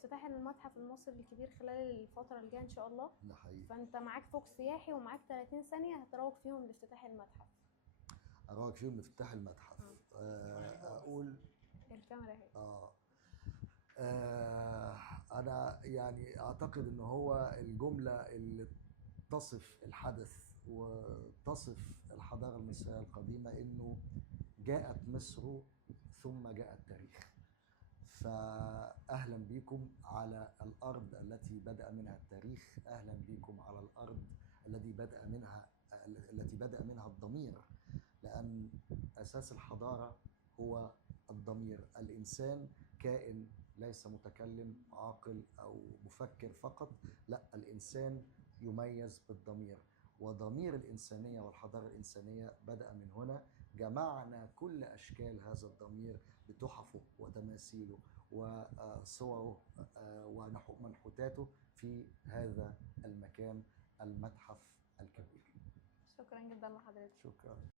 افتتاح المتحف المصري الكبير خلال الفترة الجاية إن شاء الله. ده حقيقي. فأنت معاك فوق سياحي ومعاك 30 ثانية هتروج فيهم لافتتاح المتحف. أروج فيهم لافتتاح المتحف. أقول الكاميرا اهي. أنا يعني أعتقد إن هو الجملة اللي تصف الحدث وتصف الحضارة المصرية القديمة إنه جاءت مصر ثم جاء التاريخ. فأهلا بكم على الأرض التي بدأ منها التاريخ، أهلا بكم على الأرض التي بدأ منها الضمير، لأن أساس الحضارة هو الضمير. الإنسان كائن ليس متكلم عاقل أو مفكر فقط، لا، الإنسان يميز بالضمير، وضمير الإنسانية والحضارة الإنسانية بدأ من هنا. جمعنا كل أشكال هذا الضمير بتحفه وتماثيله وصوره ومنحوتاته في هذا المكان، المتحف الكبير. شكرا جدا لحضرتك. شكرا.